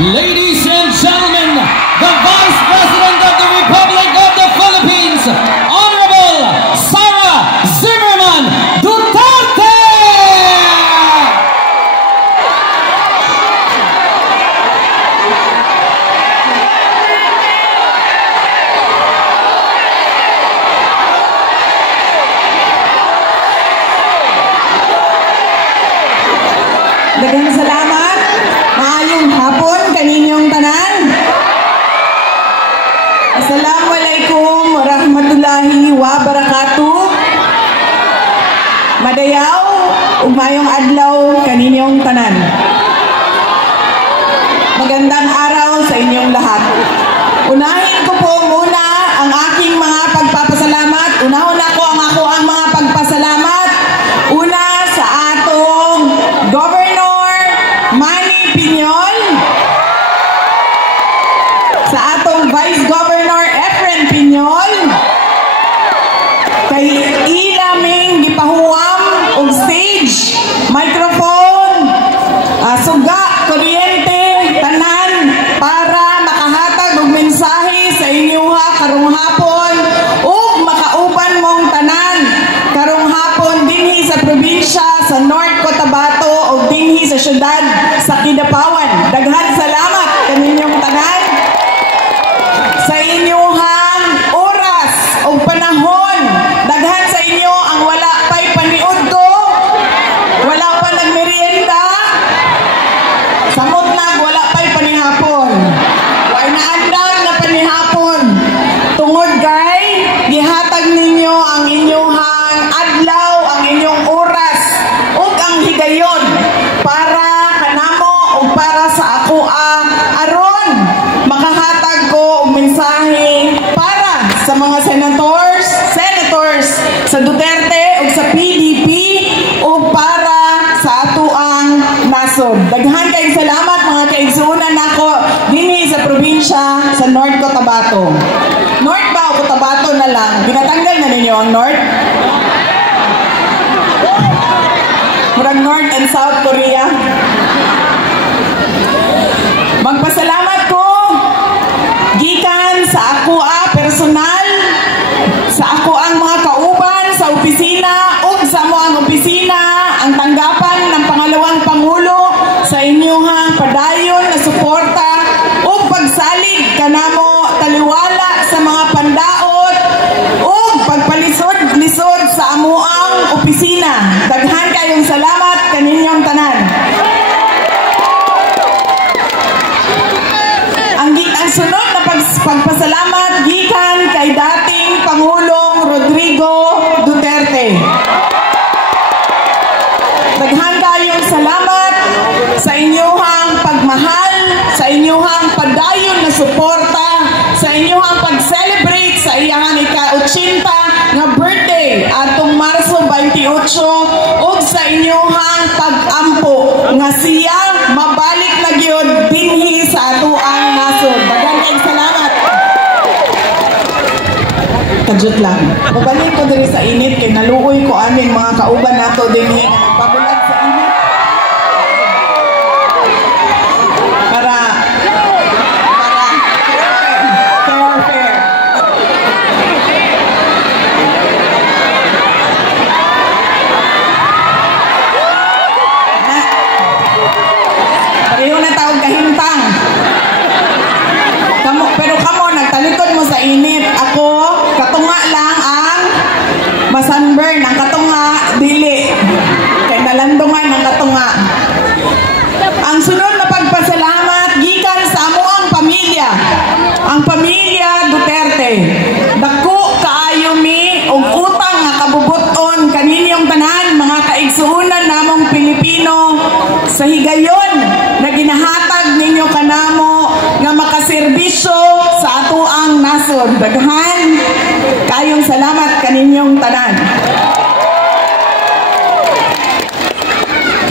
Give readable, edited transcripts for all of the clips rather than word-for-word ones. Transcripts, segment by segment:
Ladies and gentlemen, the Vice President of the Republic of the Philippines, Honorable Sara Zimmerman Duterte! Daghang salamat. Maayong hapon kaninyong tanan. Assalamualaikum warahmatullahi wabarakatuh. Madayaw ug maayong adlaw kaninyong tanan. Magandang araw sa inyong lahat. Unahin ko po muna ang aking mga pagpapasalamat. Unahon ako ang mga pagpasalamat. Una sa atong Governor Manny Piñol, sa atong Vice Governor Efren Piñol, kay ilaming gipahuwam og stage, microphone, suga, kuryente, tanan para makahatag og mensahe sa inyuha karong hapon ug makauban mong tanan karong hapon dinhi sa probinsya sa North Cotabato o dinhi sa syudad sa Kidapawan. Daghan salamat kaninyong tanan sa inyuhang oras o panahon. Daghan sa inyo ang wala pa'y paniudto, wala pa nagmerienda, samot nag wala pa'y panihapon, wala naandang na panihapon. Tungod kay gihatag ninyo ang inyuhang adlaw, ang inyong oras ug ang higayon para kanamo o para sa ako aron makahatag ko og mensahe para sa mga senators sa Duterte ug sa PDP ug para sa atoang nasod. Daghan kay salamat mga kaigsuonan nako dinhi sa probinsya sa North Cotabato. North ba o Cotabato na lang? Ginatanggal na ninyo ang North? Murag North and South Korea. Magpasalamat ko gikan sa ako personal, sa ako ang mga kauban sa opisina ug sa mo ang opisina, ang tanggapan ng pangalawang Pangulo sa inyong padayon na suporta ug pagsalig kanamo taliwala sa mga pandaot ug pagpalisod-lisod sa amuang opisina. Daghan kayong salamat kaninyong tanan. Ang sunod na pagpasalamat gikan kay dating Pangulong Rodrigo Duterte. Daghan kayong salamat sa inyong pagmahal, sa inyong padayon na suporta, sa inyong pag-celebrate sa iyang ika-80 nga birthday atong Marso 28 ug sa inyong pag-ampo nga siya mabalik na gyud dinhi sa atoang nasod. Daghan kayong salamat. Kadjut lang. Babalik ko diri sa init kay naluoy ko aming mga kauban nato dinhi nga nagpabulag sa init. Para fair. Pareho na tawag kahintang. Pero kamo nagtalitod mo sa init. Ako katunga lang ang masunburn, ang katunga dili kay nalandungan ang katunga. Ang sunod na pagpasalamat gikan sa amuang pamilya, ang pamilya Duterte. Dako kaayo mi og utang nga kabubuton kaninyong tanan mga kaigsuonan namong Pilipino sa higayon na ginahatag ninyo kanamo nga makaserbisyo sa atoang nasod. Daghan kayong salamat kaninyong tanan.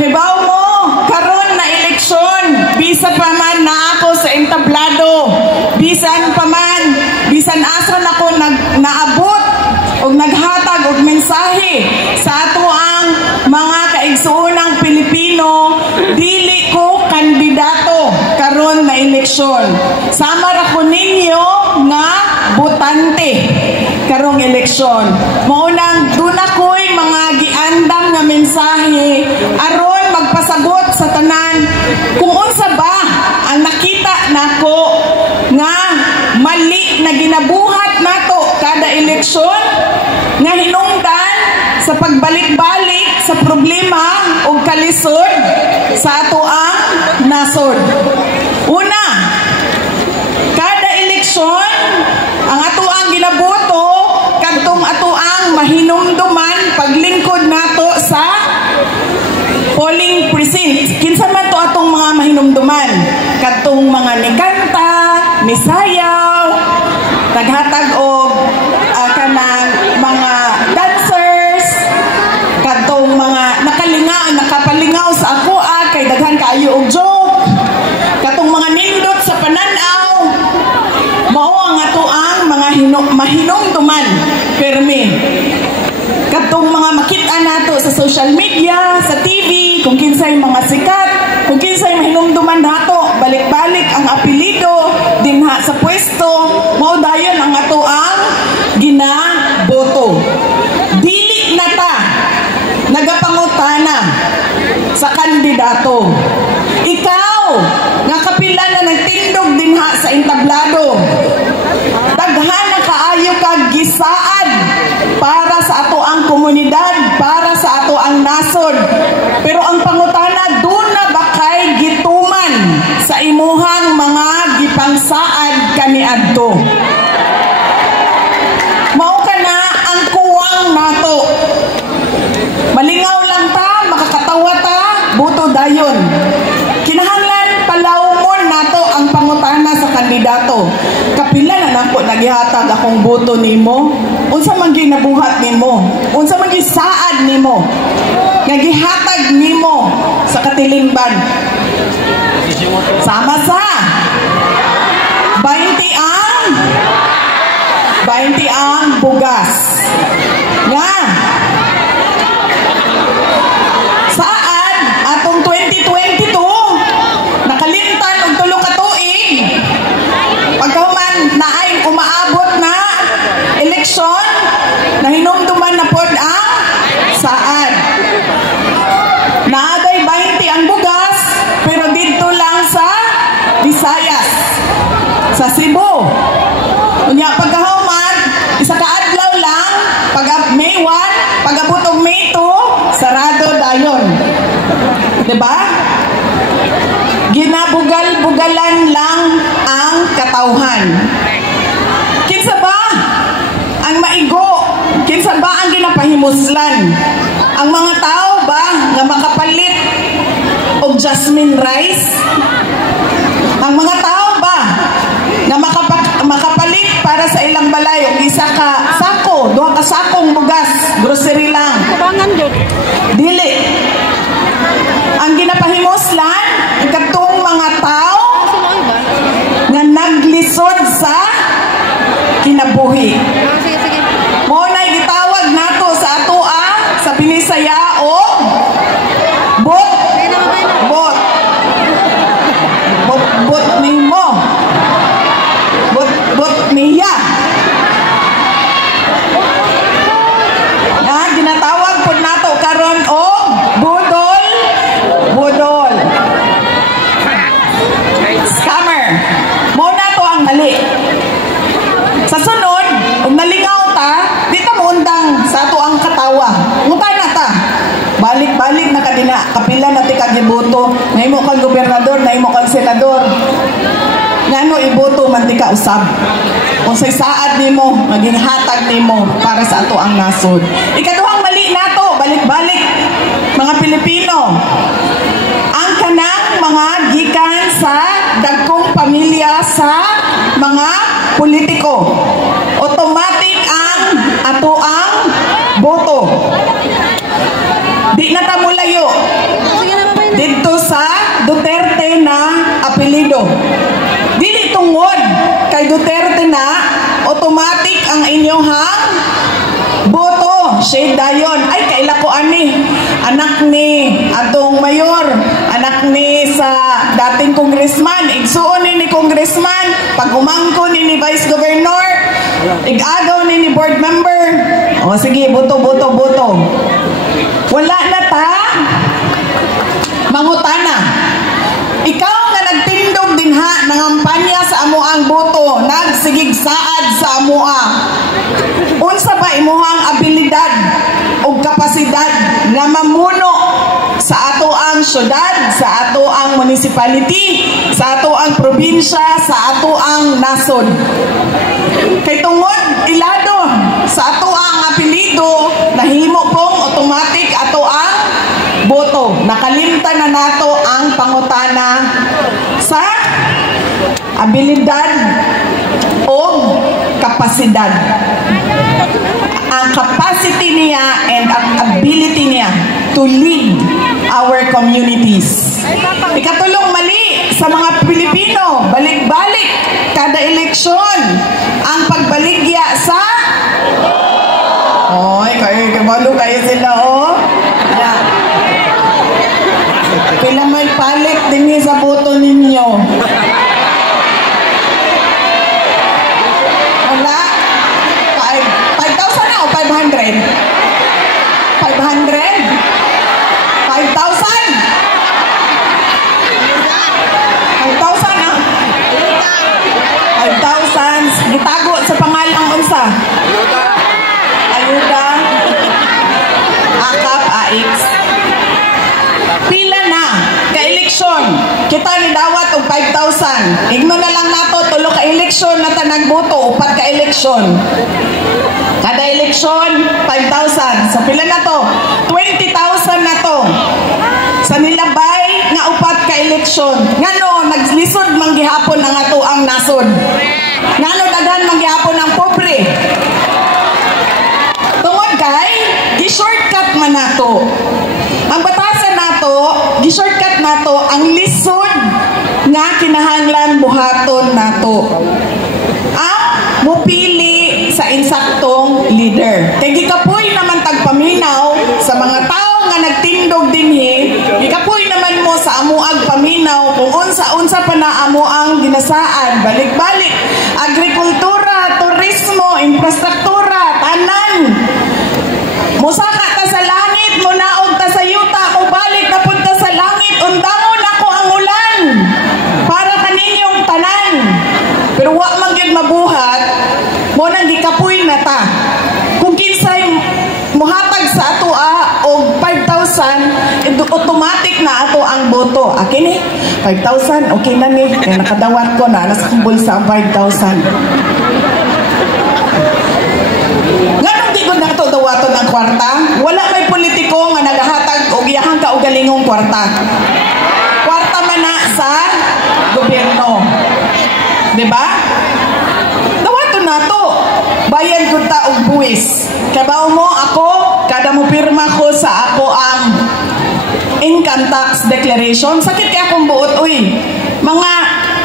Hibaw mo karon na eleksyon, bisa pa man na ako sa entablado, bisan ason ako naabot og naghatag og mensahe sa atoang mga kaigsuonang Pilipino, dili ko kandidato karon na eleksyon. Sama ra ko ninyo nga botante karong eleksyon. Maunang dun ako'y mga giandam nga mensahe aron magpasabot sa tanan kung unsa ba ang nakita nako nga mali na ginabuhat nato kada eleksyon nga hinungdan sa pagbalik-balik sa problema o kalisod sa ato ang nasod. Una, kada eleksyon ang ato ang ginaboto kadtong ato ang mahinumduman paglingkod nato sa polling precinct. Kinsa man to atong mga mahinumduman? Kadtong mga nikanta, nisayaw, taghatag og kanang mga dancers, kadtong mga nakapalingaw sa ako kay daghan kaayo og joke, katong mga nindot sa pananaw, mao ang ato ang mga mahinumduman permi. Katong mga makita nato sa social media, sa TV, kung kinsay mga sikat, kung kinsay mahinumduman nato, balik-balik ang apelido dinha sa pwesto, mao dayon ang ato ang ginaboto. Dili na ta nagapangutana sa kandidato. Ikaw nga kapila na nagtindog dinha sa entablado, daghan na kaayo kag gisaad para sa ato ang komunidad, para sa ato ang nasod. Pero ang pangutana, doon na ba kay gituman sa imuhang mga gipangsaad kaniadto? Mao ka na ang kuwang nato. Malingaw lang ta, makakatawa ta, buto dayon. Kinahanglan palawmon nato ang pangutana sa kandidato. Kapila na nako nagihatag akong boto nimo? Unsa man ginabuhat nimo? Unsa man gisaad nimo? Nga gihatag nimo sa katilingban? Sama sa 20 ang bugas. Nga saan atong 2022 nakalimtan og tulo ka tuig pagkahuman naay umaabot na eleksyon na hinumduman na pod ang saad. Naaday 20 ang bugas pero dito lang sa Visayas, sa Cebu. Unya pagkahuman isa ka adlaw lang pag May 1, pag-abot og May 2, sarado dayon. Diba? Ginabugal-bugalan lang ang katawhan. Kinsa ba ang maigo? Kinsa ba ang ginapahimuslan? Ang mga tao ba nga makapalit og jasmine rice? Ang mga tao ba nga makapalit para sa ilang balay og isa ka sako, duha ka sakong bugas, grocery lang? Dili. Ang ginapahimuslan katong mga tao nga naglisod sa kinabuhi. Mo na gitawag nato sa atoa sa Binisaya o bot nimo, bot niya. Nga ginatawag po nato karon o budol. Scammer. Mo na to ang mali. Sa sunod, kung nalingaw ta, di ta muundang sa ato ang katawa. Muta na ta. Balik-balik na kadina. Kapila na ti kagiboto. Nahimo kang gobernador, nahimo kang senador. Ngano iboto man ti ka usab. Kung say saad nimo, maging hatag nimo para sa ato ang nasod. Ikaduhang mali nato, balik-balik. Mga Pilipino, ang kanang mga gikan sa dagkong pamilya sa mga politiko. Automatic ang ato ang boto. Di na ta mulayo dito sa Duterte na apelido. Dili tungod kay Duterte na automatic ang inyong boto. Shade dayon. Ay, kaila ko ani. Anak ni atong mayor. Anak ni sa dating congressman, igsuon ni congressman, pag umangko ni vice governor, igagaw ni board member. O sige, boto. Wala na ta. Mangutana. Ikaw nga nagtindog dinha nangampanya sa amo ang boto, nagsigig saad sa amoa. Unsa ba imuhang abilidad o kapasidad na mamuno sa ato ang syudad, sa ato ang municipality, sa ato ang probinsya, sa ato ang nasod? Kay tungod ilado sa ato ang apelido, nahimo pong automatic ato ang boto. Nakalimtan na nato ang pangutana sa abilidad o kapasidad. Ang capacity niya and ang ability niya to lead our communities. Ikatulong mali sa mga Pilipino, balik-balik kada eleksyon ang pagbaligya sa kabalo kayo sila yeah. Kailan may palit din sa boto ninyo. Wala? 5,000 na o 500? 500? 5,000? 5,000 na? 5,000? Gitago sa pangalang unsa? Ayuda? Akap, AX? Pila na ka-eleksyon kita ni dawat og 5,000. Igno na lang nato tulo ka eleksyon na tanang boto, upat ka eleksyon. Kada eleksyon 5,000. So pila na to? 20,000 na to. Sa nilabay nga upat ka eleksyon. Ngano naglisod man gihapon ang ato ang nasod. Ngano daghan man gihapon ang pobre. Tungod kay gi-shortcut man nato. Ang batasan nato, gi-shortcut nato ang lisod nga kinahanglan buhaton nato. Ang mupili sa insaktong leader. Kay gikapoy naman tagpaminaw sa mga tao nga nagtindog dinhi, gikapoy naman mo sa amuag paminaw kung unsa pa na amo ang ginasaan, balik-balik, agrikultura, turismo, infrastruktura, tanan. Musaka ta sa langit, munaog ta sa yuta, kung balik na punta sa langit, undangon ako ang ulan para kaninyong tanan. Pero wa man gyud mabuhat, mo nang gikapoy na ta. Kung kinsay muhatag sa ato og 5,000, automatic na ato ang boto. Akin ni 5,000, okay na ni, kaya nakadawat ko na nasa kong bulsa ang 5,000. Nganong di ko na ito dawaton ang kwarta? Wala may politiko nga nagahatag o giyahang kaugalingong kwarta. Kwarta man na sa gobyerno. Diba? Dawaton na to. Bayan ko ta og buwis. Kabaw mo ako, kada mo pirma ko sa ako ang income tax declaration. Sakit kaya akong buot, uy. Mga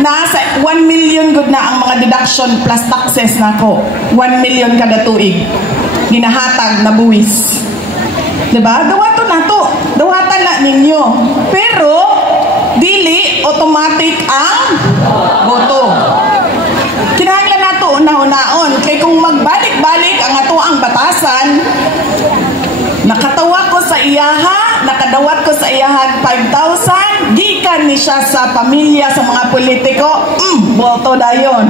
nasa 1 million good na ang mga deduction plus taxes na ko. 1 million kada tuig. Ginahatag na buwis. Diba? Dawaton na to. Dawatan na ninyo. Pero, dili automatic ang boto. Kinahanglan na to una-unaon. Kaya kung magbalik-balik ang ato ang batasan, nakatawa ko sa iyaha, nakadawat ko sa iyaha 5,000, gikan ni siya sa pamilya, sa mga politiko, boto dayon.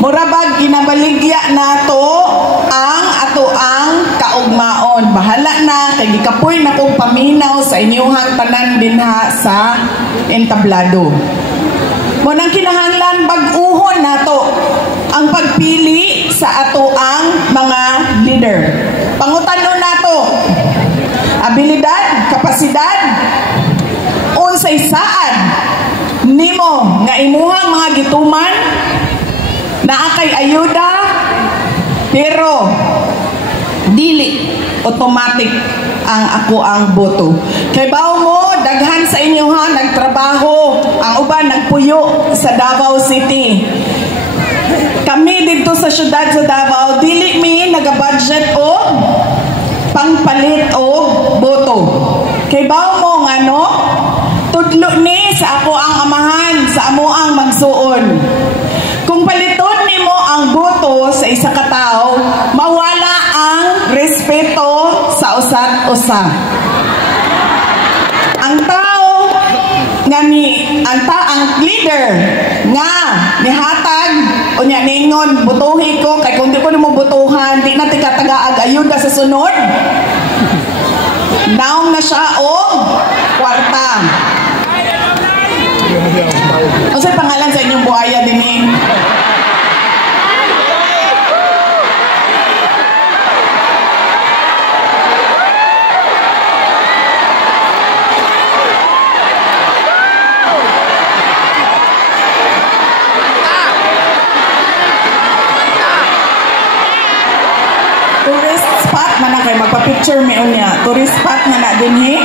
Murabag ginabaligya nato ang ato ang kaugmaon. Bahala na, kay gikapoy na kong paminaw sa inyuhang tanan dinha sa entablado. Munang kinahanglan bag-uhon nato ang pagpili sa ato ang mga leader. Pangutanon nato, abilidad, kapasidad, unsay saad nimo nga imuhang mga gituman na akay ayuda, pero dili automatic ang ako ang boto. Kay bao mo, daghan sa inyo ha, nagtrabaho, ang uban nagpuyo sa Davao City. Kami dito sa syudad sa Davao, dili mi nagabudget o pangpalit o boto. Kay bao mo nga no, tudlo ni sa ako ang amahan sa amo ang magsuon. Kung paliton nimo ang boto sa isa ka tawo, mawala ang respeto sa usat usa. Ang tao nga ang leader nga nihatag unya ningon butuhi ko kay kung di ko nimo butuhan di na tika taga-ag ayuda sa sunod. Naong na siya o kwarta. Ano sa'y pangalan sa inyong buhaya din eh? Tourist spot na na kayo. Magpa-picture may unya. Tourist spot na na din eh.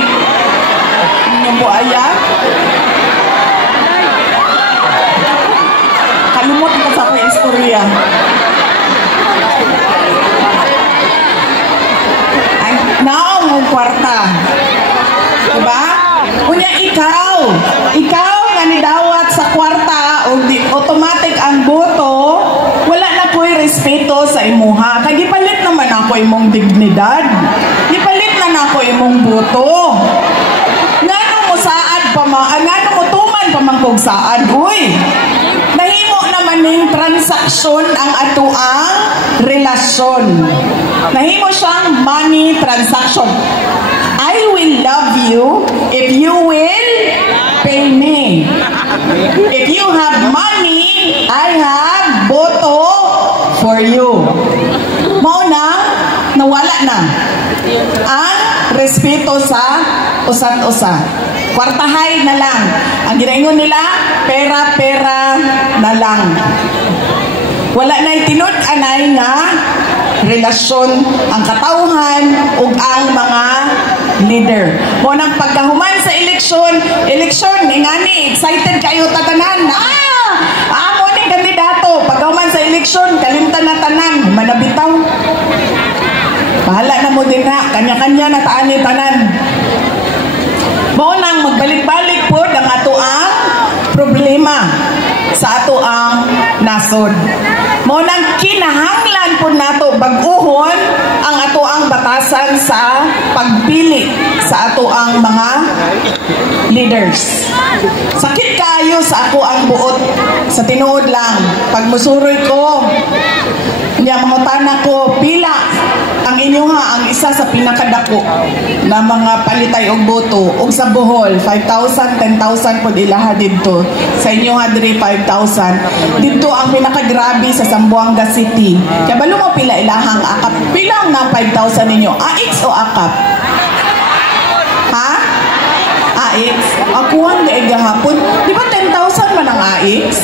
Inyong buhaya. Kalimot ko sa aking istorya. Ay, naong mong kwarta. Diba? Unya ikaw nga nidawat sa kwarta o automatic ang boto, wala na ko'y respeto sa imuha. Kaya gipalit naman ako imong dignidad. Gipalit na ako imong boto. Ngano mo saad pa ngano mo tuman pa mangkog saad, uy. Nahimo naman ning transaksyon ang atuang relasyon. Nahimo siyang money transaction. I will love you if you will pay me. If you have money, I have boto for you. Mauna, nawala na ang respeto sa usat-usa. Kwartahay na lang. Ang ginaingon nila, pera-pera na lang. Wala na'y tinud-anay nga relasyon ang katauhan ug ang mga leader. Mo nang pagkahuman sa eleksyon, ingani excited kayo tatanan. Amo ni kandidato, pagkahuman sa eleksyon, kalimtan na tanan, manabitaw. Bahala na mo din ha, kanya-kanya na taani tanan. Mo nang magbalik-balik po ang ato ang problema sa ato ang nasod. Mo nang kinahanglan po nato bag-uhon ang ato ang batasan sa pagpili sa ato ang mga leaders. Sakit kayo sa ako ang buot sa tinuod lang. Pag musuroy ko, niya mangutana ko, pila ang inyo ha, ang isa sa pinakadako na mga palitay og boto og sa Bohol 5,000, 10,000 pod ilaha didto. Sa inyo ha diri 5,000. Didto ang pinakagrabe sa Zamboanga City. Kaya balo mo pila ilahang akap. Pila nga 5,000 ninyo? AX o akap? Ha? AX? Ako ang gahapon. Di ba 10,000 man ang AX?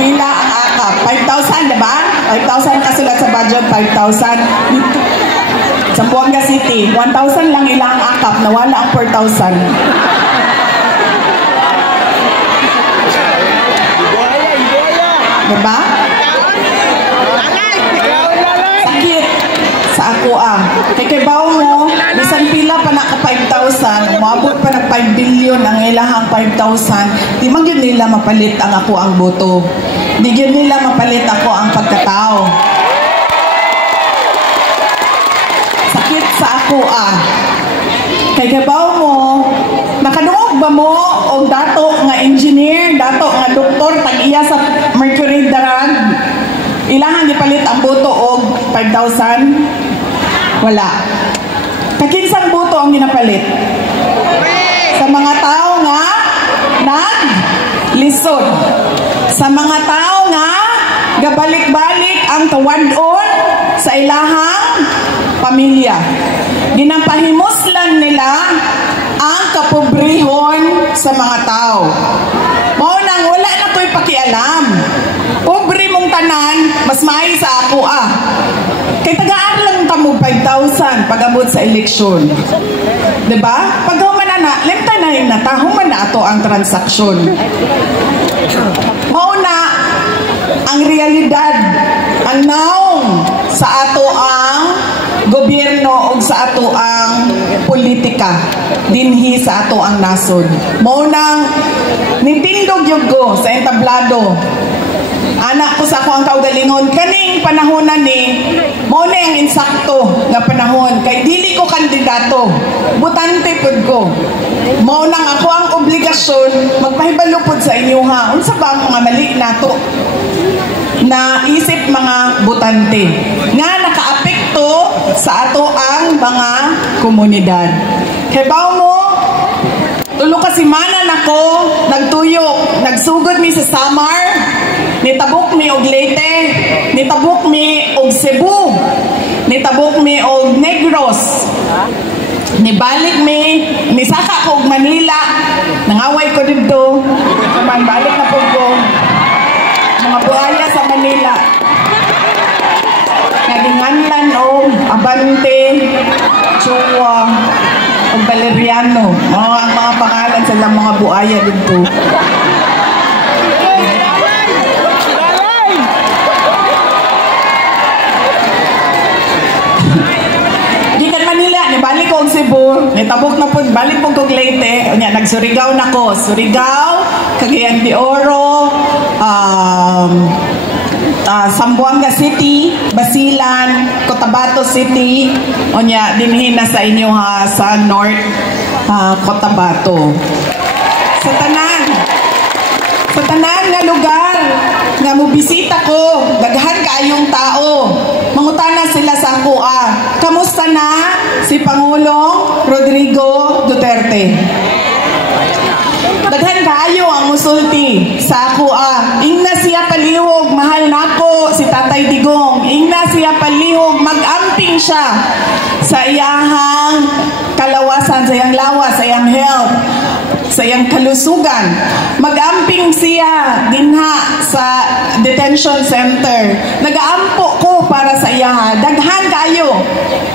Pila ang akap? 5,000, diba? 5,000 kasulat sa budget, 5,000. Sa Zamboanga City, 1,000 lang ilang akap, nawala ang 4,000. Diba? Sakit sa ako Kay bawo mo, bisan pila pa na ka 5,000, umabot pa na 5 billion ang ilahang 5,000, di man yun nila mapalit ang ako ang boto. Di yun nila mapalit ako ang pagkatao. Sakit sa ako Kay bawo mo, nakadungog ba mo o dato nga engineer, dato nga doktor, tag-iya sa Mercury Darag, ilahang gipalit ang boto og 5,000? Wala. Kakinsang boto ang ginapalit? Sa mga tao nga naglisod. Sa mga tao nga gabalik-balik ang tawadon sa ilahang pamilya. Ginapahimuslan nila ang kapobrehon sa mga tao. Mao nang wala na ko'y pakialam. Pobre mong tanan, mas maayo sa ako Kay tagaan lang tamo 5,000 pag-abot sa eleksyon. Diba? Pag human na, limta na lain na tahuman na ato ang transaksyon. Mauna ang realidad, ang naong sa ato ang gobyerno o sa ato ang politika dinhi sa ato ang nasod. Maunang nitindog yun ko sa entablado. Anak ko sa ako ang kaugalingon kaning panahonan ni mao na ang insakto nga panahon kay dili ko kandidato, butante pud ko. Mao nang ako ang obligasyon magpahibalo pud sa inyo ha unsa ba ang mga mali nato na isip mga butante nga nakaapekto sa ato ang mga komunidad. Kay bawo mo tulo ka semana nako nagtuyok, nagsugod mi sa Samar, nitabok mi og Leyte, nitabok mi og Cebu, nitabok mi og Negros, nibalik mi, nisaka ko og Manila, nangaway ko dito, man balik na po ko, mga buhaya sa Manila, naginganlan og Abante, Chua, og Valeriano, mga pangalan sa mga buhaya dito. Balik ko ang Cebu, nitabok na po, balik po kong Leyte, nagsurigaw na ko, Surigao, Cagayan de Oro, Zamboanga City, Basilan, Cotabato City, dinhin na sa inyo ha, sa North Cotabato. Sa tanan nga lugar nga mobisita ko, daghan kaayong tao, mangutana sila sa ako, kamusta na si Pangulong Rodrigo Duterte? Daghan kaayo ang musulti sa ako, ingna siya palihog, mahal nako si Tatay Digong, ingna siya palihog, mag-amping siya sa iyahang kalawasan, sa iyang lawas, sa iyang health, sa iyang kalusugan. Mag-amping siya dinha sa detention center. Nag-aampo ko para sa iya. Daghan kayo.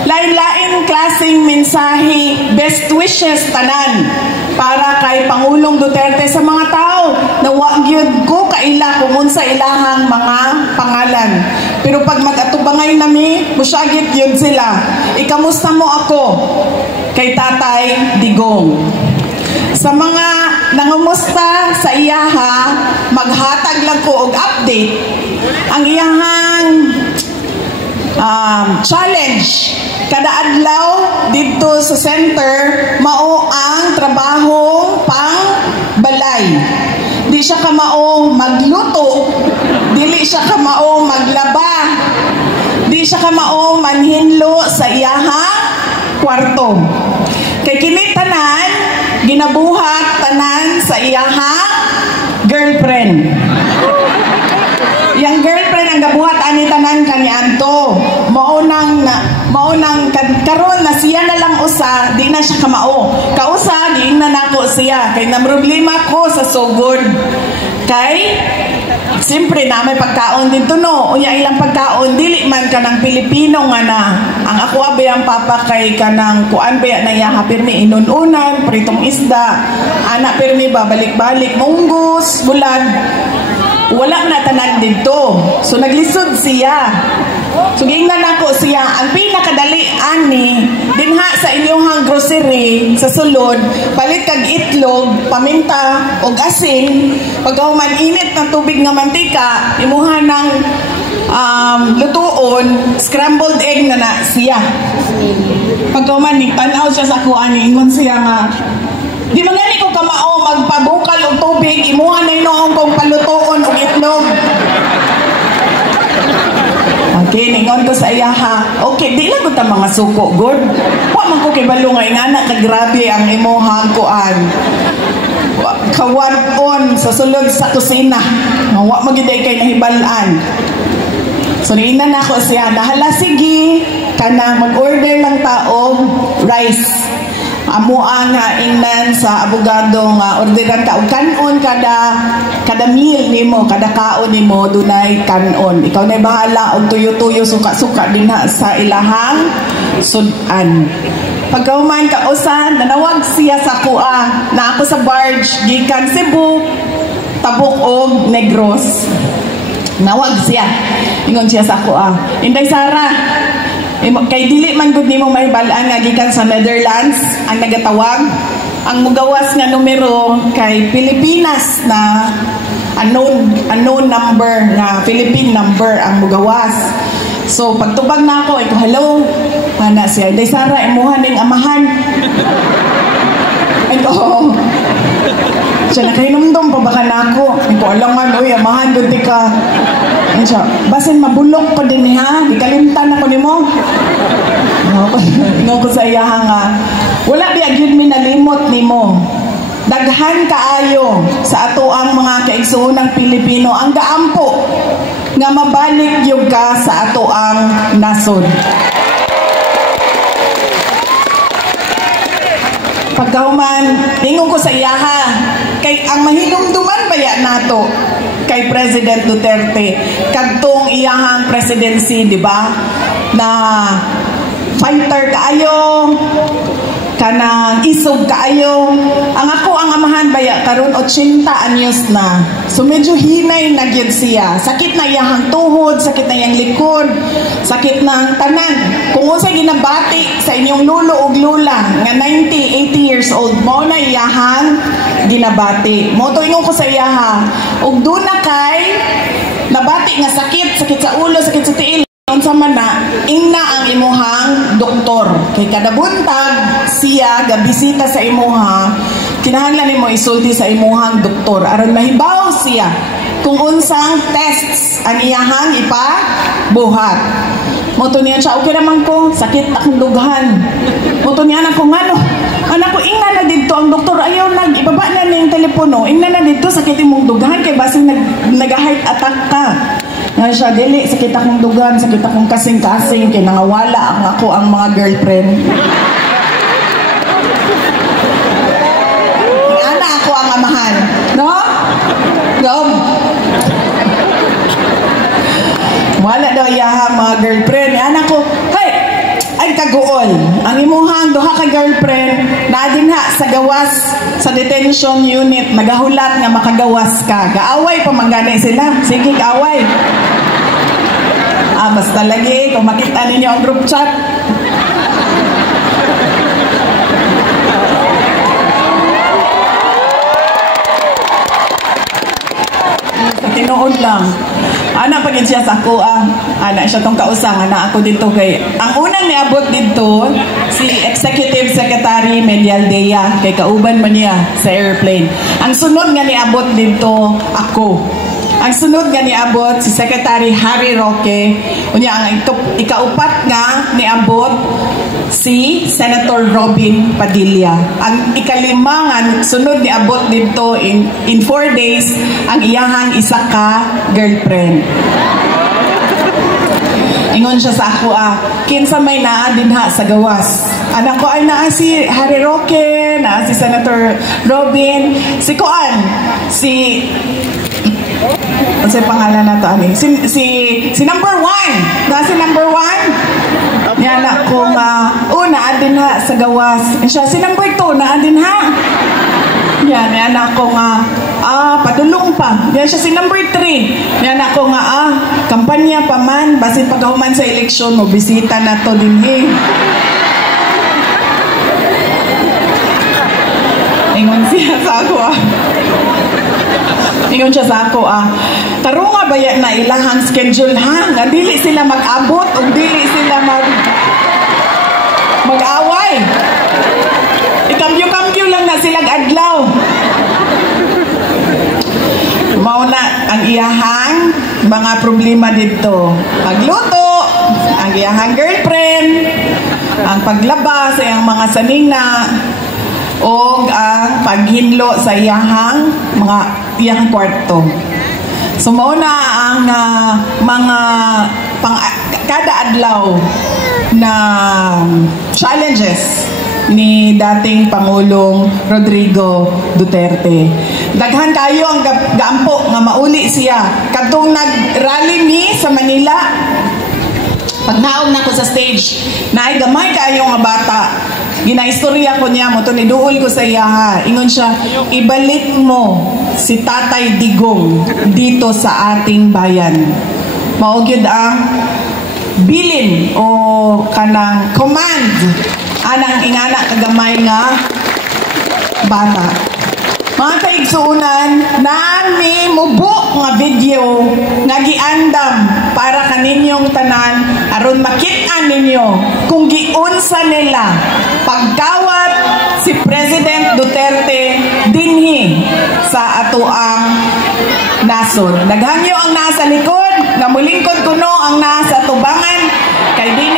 Lain-lain klaseng mensahe, best wishes tanan para kay Pangulong Duterte sa mga tao na wa gyud ko kaila kung unsa ilahang mga pangalan. Pero pag mag-atubangay nami, musyagit yun sila. Ikamusta mo ako kay Tatay Digong? Sa mga nangumusta sa iyaha, maghatag lang ko og update. Ang iyahang challenge kada adlaw dito sa center mao ang trabaho pang balay. Di siya kamao magluto, dili siya kamao maglaba, di siya kamao manhinlo sa iyahang kwarto. Kay kini tanan ginabuhat tanan sa iyahang girlfriend. Yang girlfriend ang gabuhat ani tanan kaniadto. Maunang karon na siya na lang usa, di na siya kamao. Kausa di na nako siya kay namroblema ko sa sugod. Kay siyempre na may pagkaon dito no. Unya ilang pagkaon dili man ka ng Pilipino nga na. Ang ako abay ang papa kay kanang kuan baya na iya pirmi inununan, pritong isda. Anak pirmi babalik-balik munggus, bulag. Wala na tanan dito. So naglisod siya. So gingnan nako siya ang pinakadali ani dinha sa inyong grocery sa sulod, palit kag itlog, paminta ug asin, paghuman init ng tubig nga mantika, imuha ng lutuon, scrambled egg na siya. Paghuman ni tan-aw siya sa kuan ni ingon siya nga di man gani ko kamao magpabukal og tubig, imuha na inoong kong palutuon og itlog. Okay, ningon ko sa iya ha. Okay, di lang ko ta mga suko, good. Wa man ko kay balungay nga na kagrabe ang imuhang kuan. Kawan-on sa sulod sa kusina. Wa magiday kay nahibalan. So niinan ako siya, nahala sige kana mag-order ng taog rice. Amo ang ingnan sa abogado nga orderan ka og kanon kada meal nimo, kada kaon nimo dunay kanon. Ikaw na bahala og tuyo-tuyo suka-suka dinha sa ilahang sudan. pagkahuman kausan, nanawag siya sa kuha na ako sa barge, gikan Cebu, Tabuk og Negros. Nawag siya. Ingon siya sa kuha. Inday Sara, kay dili man gud nimo mahibalaan nga gikan sa Netherlands ang nagatawag. Ang mugawas nga numero kay Pilipinas na unknown number na Philippine number ang mugawas. So pagtubag na ako, iko hello. Ana siya, Day Sara, imuha ning amahan. Iko, siya nakahinumdum pa baka na ako. Iko, alam man, uy, amahan doon di ka. Ano siya, basin mabulok pa din ha. Di kalimtan ako ni mo. Ingon ko sa iyaha nga, wala biyag yun minalimot ni mo. Daghan kaayo sa ato ang mga kaigsuunang Pilipino ang gaampo nga mabalik yung ka sa ato ang nasod. Pagkahuman, tingong ko sa iyaha, kay ang mahinumduman baya nato kay President Duterte kadtong iyahang presidency, di ba? Na fighter kaayo, kanang isog kaayo. Ang ako ang amahan baya karon 80 anyos na. So medyo hinay na gyud siya. Sakit na iyang tuhod, sakit na iyang likod, sakit na tanan. Kung unsay ginabati sa inyong lulo ug lula nga 90, 80 years old mo na iyahang ginabati. Mo to ingon ko sa iyaha, ug duna kay nabati nga sakit sa ulo, sakit sa tiil. Unsa man na, ingna ang imuhang doktor. Kay kada buntag siya gabisita sa imuha, kinahanglan nimo isulti sa imuhang doktor aron mahibaw siya kung unsang tests ang iyahang ipabuhat. Moto niya siya, okay naman ko, sakit akong dughan. Moto niya anak ko, ngano? Anak ko, ingna na dito ang doktor, ayaw ibaba na niya yung telepono, ingna na dito, sakit imong dughan, kay basing nag-heart attack ka. Nga siya, dili, sakit akong dugan, sakit akong kasing-kasing, kaya nangawala ang mga girlfriend. Ana ako ang amahan. No? Gob? Wala daw iyaha mga girlfriend. Ana ko, hey! Ay kaguol. Ang imuhang duha ka girlfriend na dinha sa gawas sa detention unit, nagahulat nga makagawas ka. Gaaway pa manggani sila. Sige, gaaway. Basta lagi, kung makita ninyo ang group chat. Tinuod lang. Ana pagin siya sa ako, ana siya tong kausang, ana ako dito kay ang unang niabot dito si Executive Secretary Medialdea, kay kauban man niya sa airplane. Ang sunod nga niabot dito ako. Ang sunod nga niabot si Secretary Harry Roque. Unya ang ikaupat nga niabot si Senator Robin Padilla. Ang ikalima nga sunod niabot dito in 4 days ang iyahang isa ka girlfriend. Ingon siya sa ako, kinsa may naa dinha sa gawas. Anak ko ay naa si Harry Roque, naa si Senator Robin, si Kuan, si ano pangalan na to, ani? Si number 1. Na si number 1. Yan ako nga, naadin ha sa gawas. Siya, si number 2, naadin ha. Yan ako nga, padulong pa. Yan siya, si number 3. Yan ako nga, kampanya pa man, basin pagkahuman sa eleksyon mo, bisita na to din Ingon siya sa ako, Ingon siya sa ako, taro nga ba yan na ilahang schedule ha? Nga dili sila mag-abot o dili sila mag-away. Ikambyo-kambyo lang na silang adlaw. Mauna ang iyahang mga problema dito. Pagluto, ang iyahang girlfriend, ang paglaba sa iyang mga sanina, o ang paghinlo sa iyahang kwarto. So mauna ang mga kada adlaw na challenges ni dating Pangulong Rodrigo Duterte. Daghan kayo ang gaampo nga mauli siya. Kadtong nag-rally ni sa Manila, pag naog na ko sa stage, naay gamay kayo nga bata ginaistorya ko niya mo to, niduol ko sa iya ha. Ingon siya, ibalik mo si Tatay Digong dito sa ating bayan. Maugyod ang bilin o kanang command anang ingana kagamay nga bata. Mga kaigsuunan, nami mubo nga video nga giandam para kaninyong tanan aron makit-an ninyo kung giunsa nila pagkawat si President Duterte dinhi sa atoang nasod. Naghangyo ang nasa likod, namulingkod kuno ang nasa tubangan kay dinhi